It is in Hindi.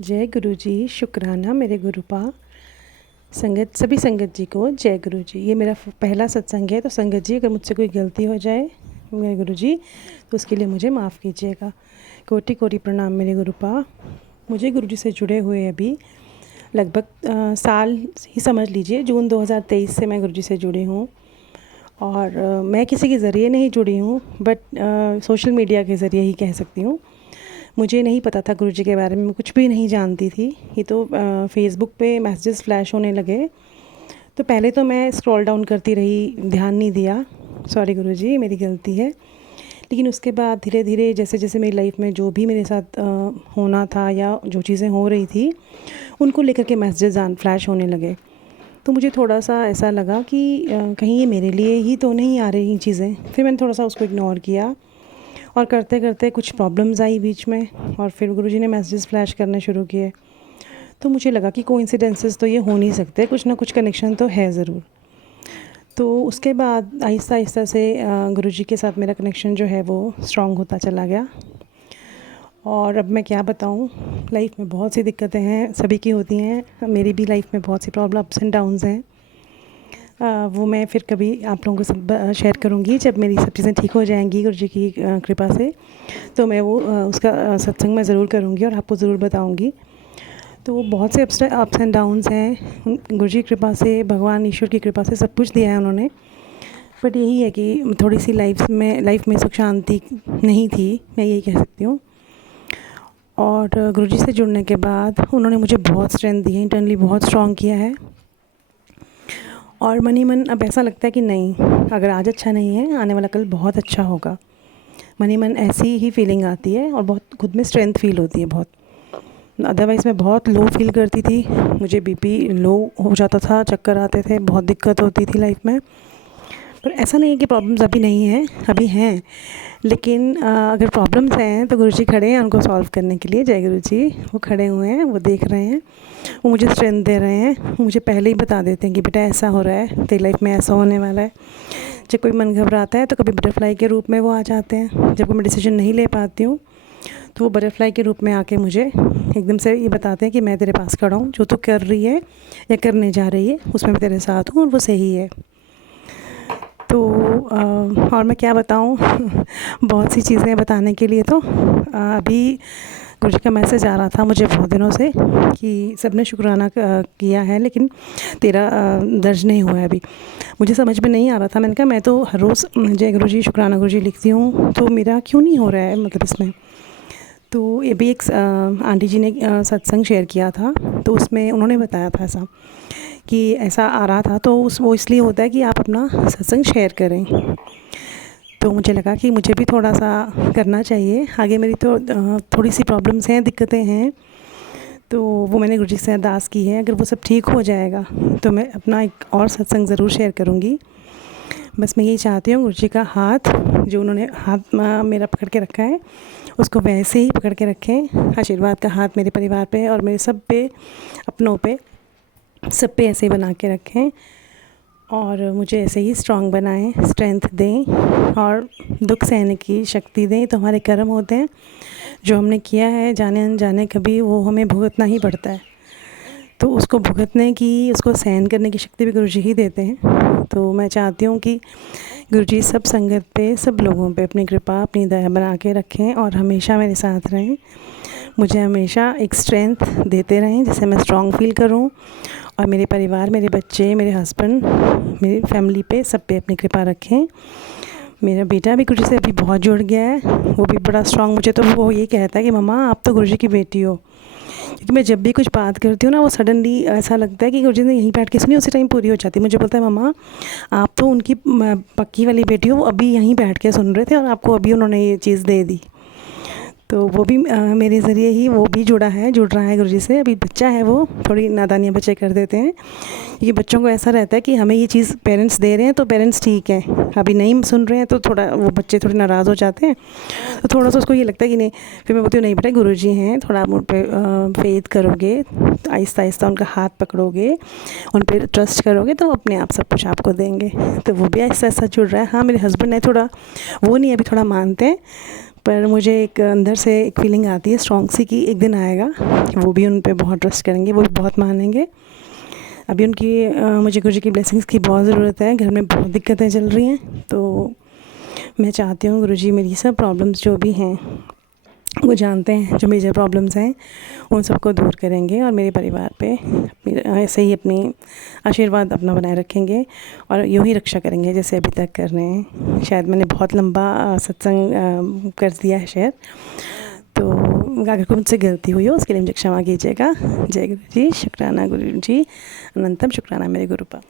जय गुरु जी। शुक्राना मेरे गुरुपा। संगत सभी संगत जी को जय गुरु जी। ये मेरा पहला सत्संग है, तो संगत जी अगर मुझसे कोई गलती हो जाए मेरे गुरु जी तो उसके लिए मुझे माफ़ कीजिएगा। कोटि कोटि प्रणाम मेरे गुरुपा। मुझे गुरु जी से जुड़े हुए अभी लगभग साल ही समझ लीजिए। जून 2023 से मैं गुरु जी से जुड़ी हूँ और मैं किसी के ज़रिए नहीं जुड़ी हूँ, बट सोशल मीडिया के ज़रिए ही कह सकती हूँ। मुझे नहीं पता था गुरुजी के बारे में, मैं कुछ भी नहीं जानती थी। ये तो फेसबुक पे मैसेजेस फ्लैश होने लगे तो पहले तो मैं स्क्रॉल डाउन करती रही, ध्यान नहीं दिया। सॉरी गुरुजी, मेरी गलती है। लेकिन उसके बाद धीरे धीरे जैसे जैसे मेरी लाइफ में जो भी मेरे साथ होना था या जो चीज़ें हो रही थी उनको लेकर के मैसेजेस फ्लैश होने लगे। तो मुझे थोड़ा सा ऐसा लगा कि कहीं ये मेरे लिए ही तो नहीं आ रही चीज़ें। फिर मैंने थोड़ा सा उसको इग्नोर किया और करते करते कुछ प्रॉब्लम्स आई बीच में और फिर गुरुजी ने मैसेजेस फ्लैश करने शुरू किए। तो मुझे लगा कि कोइंसिडेंसेस तो ये हो नहीं सकते, कुछ ना कुछ कनेक्शन तो है ज़रूर। तो उसके बाद आहिस्ता आहिस्ता से गुरुजी के साथ मेरा कनेक्शन जो है वो स्ट्रॉन्ग होता चला गया। और अब मैं क्या बताऊँ, लाइफ में बहुत सी दिक्कतें हैं, सभी की होती हैं। मेरी भी लाइफ में बहुत सी प्रॉब्लम अप्स एंड डाउन्स हैं। वो मैं फिर कभी आप लोगों के साथ शेयर करूँगी जब मेरी सब चीज़ें ठीक हो जाएंगी गुरुजी की कृपा से। तो मैं वो उसका सत्संग मैं ज़रूर करूँगी और आपको ज़रूर बताऊँगी। तो बहुत से अप्स एंड डाउन्स हैं। गुरुजी की कृपा से, भगवान ईश्वर की कृपा से सब कुछ दिया है उन्होंने। बट यही है कि थोड़ी सी लाइफ में सुख शांति नहीं थी, मैं यही कह सकती हूँ। और गुरुजी से जुड़ने के बाद उन्होंने मुझे बहुत स्ट्रेंथ दी है, इंटरनली बहुत स्ट्रॉन्ग किया है। और मन ही मन अब ऐसा लगता है कि नहीं, अगर आज अच्छा नहीं है आने वाला कल बहुत अच्छा होगा। मन ही मन ऐसी ही फीलिंग आती है और बहुत खुद में स्ट्रेंथ फील होती है बहुत। अदरवाइज़ मैं बहुत लो फील करती थी, मुझे बीपी लो हो जाता था, चक्कर आते थे, बहुत दिक्कत होती थी लाइफ में। पर ऐसा नहीं है कि प्रॉब्लम्स अभी नहीं हैं, अभी हैं। लेकिन अगर प्रॉब्लम्स हैं तो गुरुजी खड़े हैं उनको सॉल्व करने के लिए। जय गुरुजी। वो खड़े हुए हैं, वो देख रहे हैं, वो मुझे स्ट्रेंथ दे रहे हैं। वो मुझे पहले ही बता देते हैं कि बेटा ऐसा हो रहा है, तेरी लाइफ में ऐसा होने वाला है। जब कोई मन घबराता है तो कभी बटरफ्लाई के रूप में वो आ जाते हैं। जब मैं डिसीजन नहीं ले पाती हूँ तो वो बटरफ्लाई के रूप में आके मुझे एकदम से ये बताते हैं कि मैं तेरे पास खड़ा हूँ, जो तू कर रही है या करने जा रही है उसमें मैं तेरे साथ हूँ और वो सही है। तो और मैं क्या बताऊँ बहुत सी चीज़ें बताने के लिए। तो अभी गुरुजी का मैसेज आ रहा था मुझे बहुत दिनों से कि सबने शुक्राना किया है लेकिन तेरा दर्ज नहीं हुआ है अभी। मुझे समझ में नहीं आ रहा था। मैंने कहा मैं तो हर रोज़ जय गुरुजी शुक्राना गुरुजी लिखती हूँ, तो मेरा क्यों नहीं हो रहा है मतलब इसमें। तो ये भी एक आंटी जी ने सत्संग शेयर किया था, तो उसमें उन्होंने बताया था ऐसा कि ऐसा आ रहा था। तो वो इसलिए होता है कि आप अपना सत्संग शेयर करें। तो मुझे लगा कि मुझे भी थोड़ा सा करना चाहिए। आगे मेरी तो थोड़ी सी प्रॉब्लम्स हैं, दिक्कतें हैं, तो वो मैंने गुरुजी से अरदास की है। अगर वो सब ठीक हो जाएगा तो मैं अपना एक और सत्संग ज़रूर शेयर करूँगी। बस मैं यही चाहती हूँ गुरुजी का हाथ जो उन्होंने हाथ मेरा पकड़ के रखा है उसको वैसे ही पकड़ के रखें। आशीर्वाद का हाथ मेरे परिवार पे और मेरे सब पे, अपनों पे, सब पे ऐसे ही बना के रखें और मुझे ऐसे ही स्ट्रॉन्ग बनाएं, स्ट्रेंथ दें और दुख सहने की शक्ति दें। तो हमारे कर्म होते हैं, जो हमने किया है जाने अनजाने कभी, वो हमें भुगतना ही पड़ता है। तो उसको भुगतने की, उसको सहन करने की शक्ति भी गुरुजी ही देते हैं। तो मैं चाहती हूँ कि गुरुजी सब संगत पे, सब लोगों पे अपनी कृपा, अपनी दया बना के रखें और हमेशा मेरे साथ रहें। मुझे हमेशा एक स्ट्रेंथ देते रहें जिससे मैं स्ट्रॉन्ग फील करूं और मेरे परिवार, मेरे बच्चे, मेरे हस्बैंड, मेरी फैमिली पे, सब पे अपनी कृपा रखें। मेरा बेटा भी गुरुजी से अभी बहुत जुड़ गया है, वो भी बड़ा स्ट्रॉन्ग। मुझे तो वो ये कहता है कि मम्मा आप तो गुरुजी की बेटी हो। क्योंकि मैं जब भी कुछ बात करती हूँ ना, वो सडनली ऐसा लगता है कि गुरुजी ने यहीं बैठ के सुनी, उसी टाइम पूरी हो जाती है। मुझे बोलता है मम्मा आप तो उनकी पक्की वाली बेटी हो, अभी यहीं बैठ के सुन रहे थे और आपको अभी उन्होंने ये चीज़ दे दी। तो वो भी मेरे ज़रिए ही वो भी जुड़ रहा है गुरुजी से। अभी बच्चा है, वो थोड़ी नादानियाँ बच्चे कर देते हैं। ये बच्चों को ऐसा रहता है कि हमें ये चीज़ पेरेंट्स दे रहे हैं तो पेरेंट्स ठीक है, अभी नहीं सुन रहे हैं तो थोड़ा वो बच्चे थोड़े नाराज़ हो जाते हैं। तो थोड़ा सा उसको ये लगता है कि नहीं। फिर मैं बोलती हूँ नहीं बेटा, गुरुजी हैं, थोड़ा आप उन पर फेथ करोगे, आहिस्ता आहिस्ता उनका हाथ पकड़ोगे, उन पर ट्रस्ट करोगे तो अपने आप सब कुछ आपको देंगे। तो वो भी आहिस्ता आहिस्ता जुड़ रहा है। हाँ, मेरे हस्बैंड है थोड़ा, वो नहीं अभी थोड़ा मानते हैं, पर मुझे एक अंदर से एक फीलिंग आती है स्ट्रॉन्ग सी कि एक दिन आएगा कि वो भी उन पे बहुत ट्रस्ट करेंगे, वो भी बहुत मानेंगे। अभी उनकी मुझे गुरुजी की ब्लेसिंग्स की बहुत ज़रूरत है, घर में बहुत दिक्कतें चल रही हैं। तो मैं चाहती हूँ गुरुजी मेरी सब प्रॉब्लम्स जो भी हैं, वो जानते हैं, जो मेजर प्रॉब्लम्स हैं उन सबको दूर करेंगे और मेरे परिवार पे ऐसे ही अपनी आशीर्वाद अपना बनाए रखेंगे और यूँ ही रक्षा करेंगे जैसे अभी तक कर रहे हैं। शायद मैंने बहुत लंबा सत्संग कर दिया है शायद, तो अगर कोई मुझसे गलती हुई हो उसके लिए मुझे क्षमा कीजिएगा। जय गुरु जी, शुक्राना गुरु जी, अनंतम शुक्राना मेरे गुरु पर।